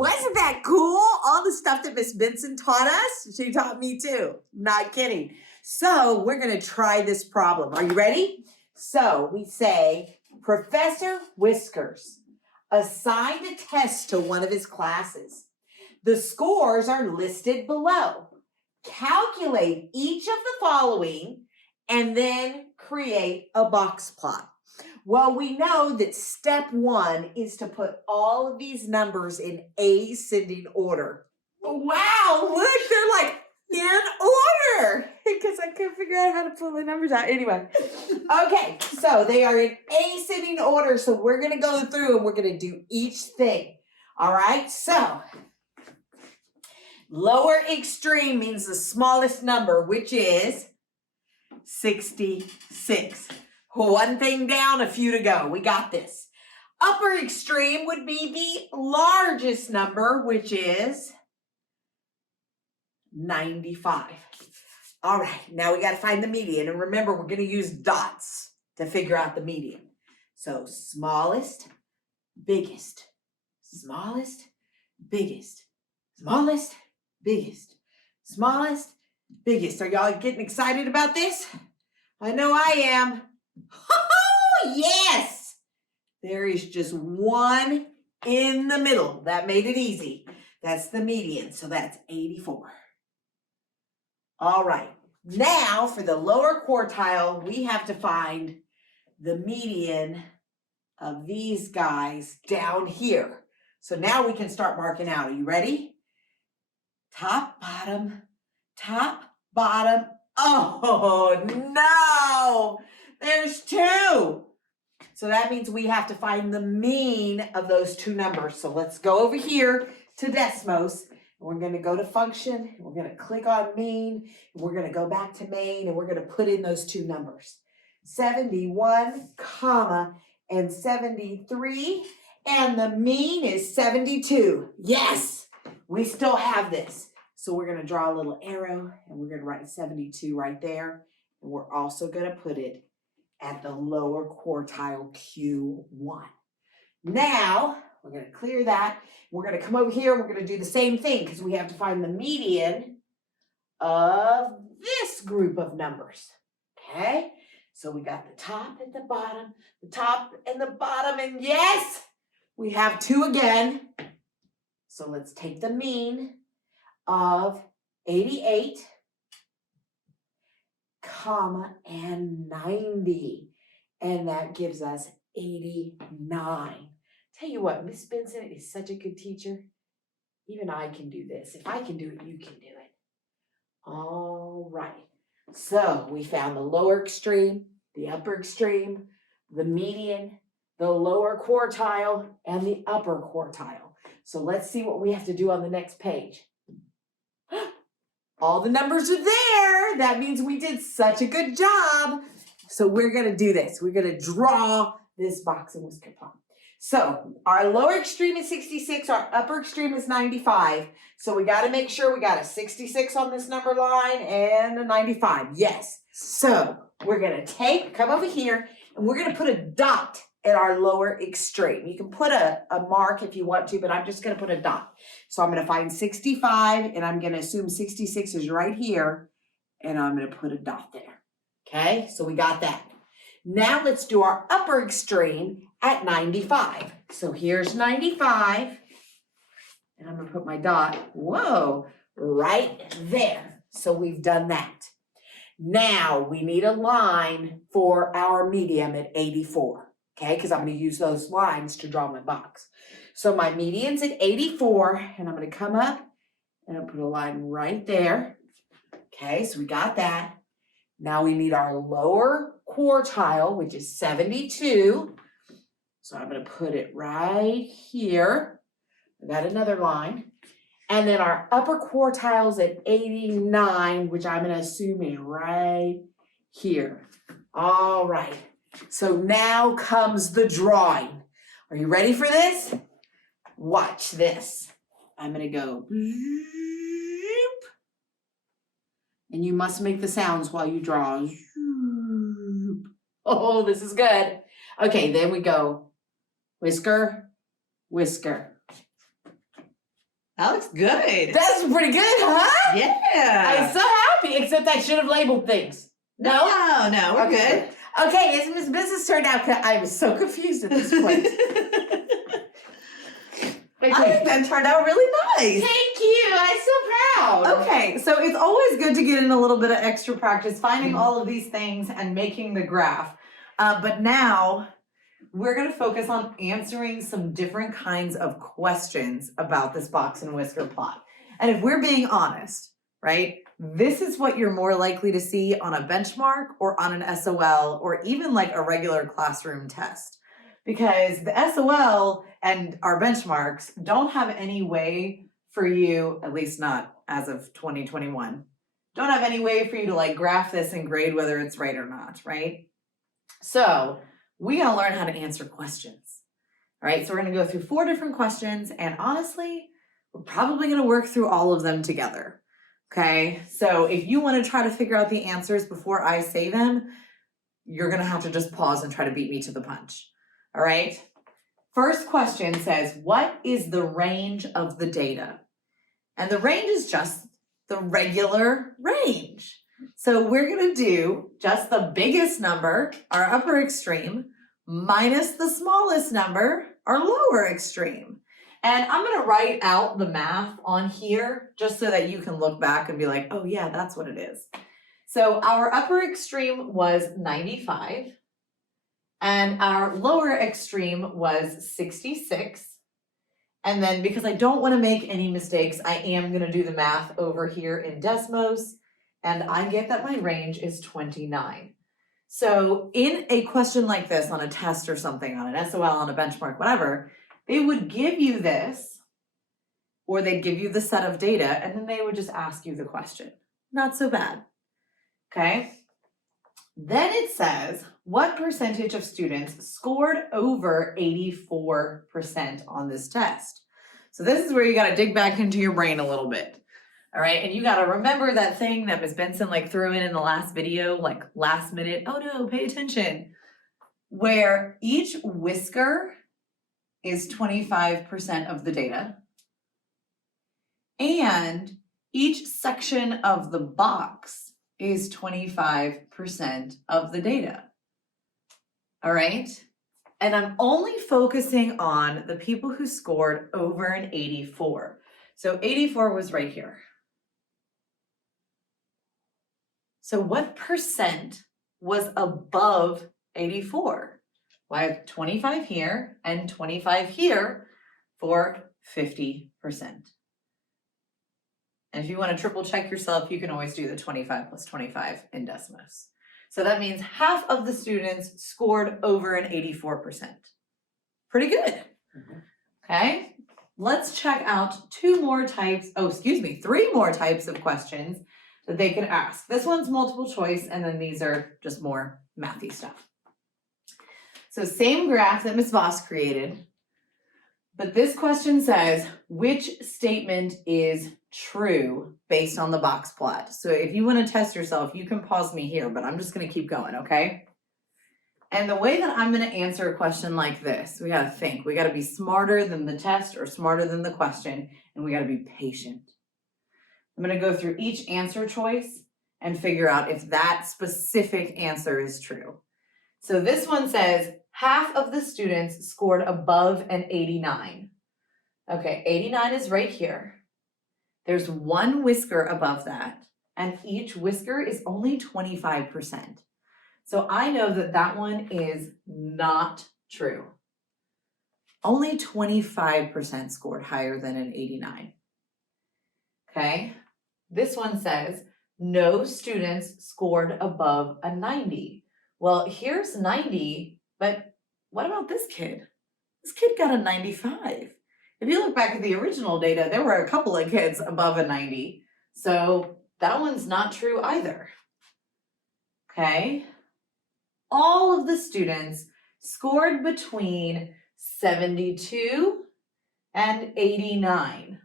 Wasn't that cool? All the stuff that Miss Benson taught us, she taught me too. Not kidding. So we're going to try this problem. Are you ready? So we say, Professor Whiskers assigned a test to one of his classes. The scores are listed below. Calculate each of the following and then create a box plot. Well, we know that step one is to put all of these numbers in ascending order. Wow, look, they're like in order because I couldn't figure out how to pull the numbers out. Anyway, okay, so they are in ascending order. So we're going to go through and we're going to do each thing. All right, so lower extreme means the smallest number, which is 66. One thing down, a few to go. We got this. Upper extreme would be the largest number, which is 95. All right, now we got to find the median. And remember, we're going to use dots to figure out the median. So smallest, biggest, smallest, biggest, smallest, biggest, smallest, biggest. Are y'all getting excited about this? I know I am. Oh, yes. There is just one in the middle. That made it easy. That's the median. So that's 84. All right. Now for the lower quartile, we have to find the median of these guys down here. So now we can start marking out. Are you ready? Top, bottom, top, bottom. Oh, no. There's two. So that means we have to find the mean of those two numbers. So let's go over here to Desmos. We're going to go to function. We're going to click on mean. And we're going to go back to main. And we're going to put in those two numbers. 71, comma, and 73. And the mean is 72. Yes, we still have this. So we're going to draw a little arrow. And we're going to write 72 right there. And we're also going to put it at the lower quartile Q1. Now, we're going to clear that. We're going to come over here. We're going to do the same thing because we have to find the median of this group of numbers. Okay? So we got the top and the bottom, the top and the bottom, and yes, we have two again. So let's take the mean of 88, comma, and 90. And that gives us 89. Tell you what, Miss Benson is such a good teacher. Even I can do this. If I can do it, you can do it. All right. So we found the lower extreme, the upper extreme, the median, the lower quartile, and the upper quartile. So let's see what we have to do on the next page. All the numbers are there. That means we did such a good job. So we're going to do this. We're going to draw this box and whisker plot. So our lower extreme is 66. Our upper extreme is 95. So we got to make sure we got a 66 on this number line and a 95. Yes. So we're going to come over here, and we're going to put a dot at our lower extreme. You can put a mark if you want to, but I'm just going to put a dot. So I'm going to find 65, and I'm going to assume 66 is right here, and I'm going to put a dot there. Okay, so we got that. Now let's do our upper extreme at 95. So here's 95, and I'm going to put my dot, whoa, right there. So we've done that. Now we need a line for our median at 84. Okay, because I'm going to use those lines to draw my box. So my median's at 84, and I'm going to come up and I'll put a line right there. Okay, so we got that. Now we need our lower quartile, which is 72. So I'm going to put it right here. I got another line. And then our upper quartile's at 89, which I'm going to assume is right here. All right. So now comes the drawing. Are you ready for this? Watch this. I'm going to go. And you must make the sounds while you draw. Oh, this is good. Okay, then we go whisker, whisker. That looks good. That's pretty good, huh? Yeah. I'm so happy, except I should have labeled things. No, we're good. Okay, it's Miss Business turned out. I was so confused at this point. I think that turned out really nice. Thank you. I'm so proud. Okay, so it's always good to get in a little bit of extra practice finding all of these things and making the graph. But now we're going to focus on answering some different kinds of questions about this box and whisker plot. And if we're being honest, right, this is what you're more likely to see on a benchmark or on an SOL or even like a regular classroom test. Because the SOL and our benchmarks don't have any way for you, at least not as of 2021, don't have any way for you to like graph this and grade whether it's right or not, right? So we gotta learn how to answer questions. All right, so we're gonna go through 4 different questions, and honestly, we're probably gonna work through all of them together. Okay, so if you wanna try to figure out the answers before I say them, you're gonna have to just pause and try to beat me to the punch. All right, first question says, what is the range of the data? And the range is just the regular range. So we're gonna do just the biggest number, our upper extreme, minus the smallest number, our lower extreme. And I'm gonna write out the math on here just so that you can look back and be like, oh yeah, that's what it is. So our upper extreme was 95. And our lower extreme was 66. And then because I don't want to make any mistakes, I am going to do the math over here in Desmos. And I get that my range is 29. So in a question like this on a test or something, on an SOL, on a benchmark, whatever, they would give you this, or they'd give you the set of data, and then they would just ask you the question. Not so bad. Okay. Then it says, what percentage of students scored over 84% on this test? So this is where you got to dig back into your brain a little bit. All right, and you got to remember that thing that Ms. Benson like threw in the last video, like last minute, oh no, pay attention, where each whisker is 25% of the data, and each section of the box is 25% of the data. All right? And I'm only focusing on the people who scored over an 84. So 84 was right here. So what percent was above 84? Well, I have 25 here and 25 here for 50%. And if you want to triple check yourself, you can always do the 25 plus 25 in Desmos. So that means half of the students scored over an 84%. Pretty good. Okay, let's check out 3 more types of questions that they can ask. This one's multiple choice, and then these are just more mathy stuff. So same graph that Ms. Voss created, but this question says, which statement is true based on the box plot? So if you want to test yourself, you can pause me here, but I'm just going to keep going, okay? And the way that I'm going to answer a question like this, we got to think. We got to be smarter than the test or smarter than the question, and we got to be patient. I'm going to go through each answer choice and figure out if that specific answer is true. So this one says, half of the students scored above an 89. Okay, 89 is right here. There's 1 whisker above that, and each whisker is only 25%. So I know that that one is not true. Only 25% scored higher than an 89. Okay, this one says, no students scored above a 90. Well, here's 90, but what about this kid? This kid got a 95. If you look back at the original data, there were a couple of kids above a 90. So that one's not true either. Okay. All of the students scored between 72 and 89.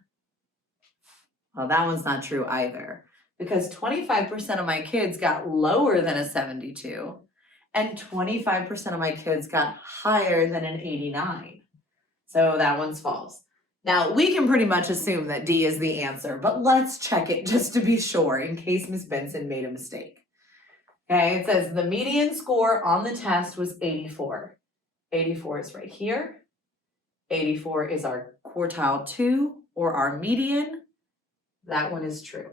Well, that one's not true either, because 25% of my kids got lower than a 72, and 25% of my kids got higher than an 89. So that one's false. Now, we can pretty much assume that D is the answer, but let's check it just to be sure in case Miss Benson made a mistake. Okay, it says the median score on the test was 84. 84 is right here. 84 is our quartile 2 or our median. That one is true.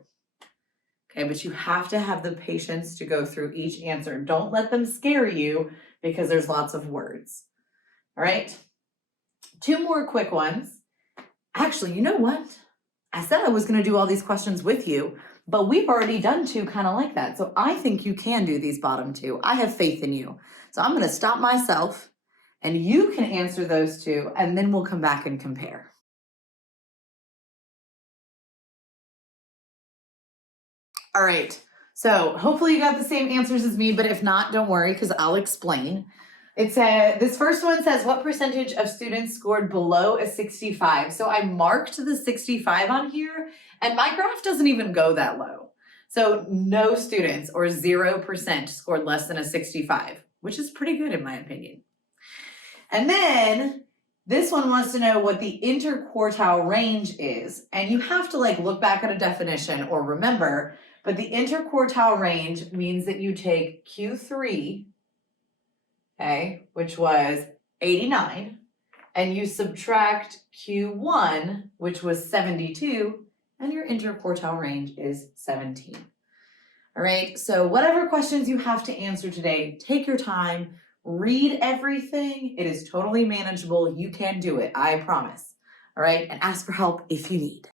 Okay, but you have to have the patience to go through each answer. Don't let them scare you because there's lots of words. All right, 2 more quick ones. Actually, you know what? I said I was going to do all these questions with you, but we've already done 2 kind of like that. So I think you can do these bottom 2. I have faith in you. So I'm going to stop myself and you can answer those 2 and then we'll come back and compare. All right, so hopefully you got the same answers as me, but if not, don't worry because I'll explain. It said, this first one says, what percentage of students scored below a 65? So I marked the 65 on here and my graph doesn't even go that low. So no students or 0% scored less than a 65, which is pretty good in my opinion. And then this one wants to know what the interquartile range is. And you have to like look back at a definition or remember, but the interquartile range means that you take Q3, okay, which was 89, and you subtract Q1, which was 72, and your interquartile range is 17. All right, so whatever questions you have to answer today, take your time, read everything. It is totally manageable. You can do it, I promise. All right, and ask for help if you need.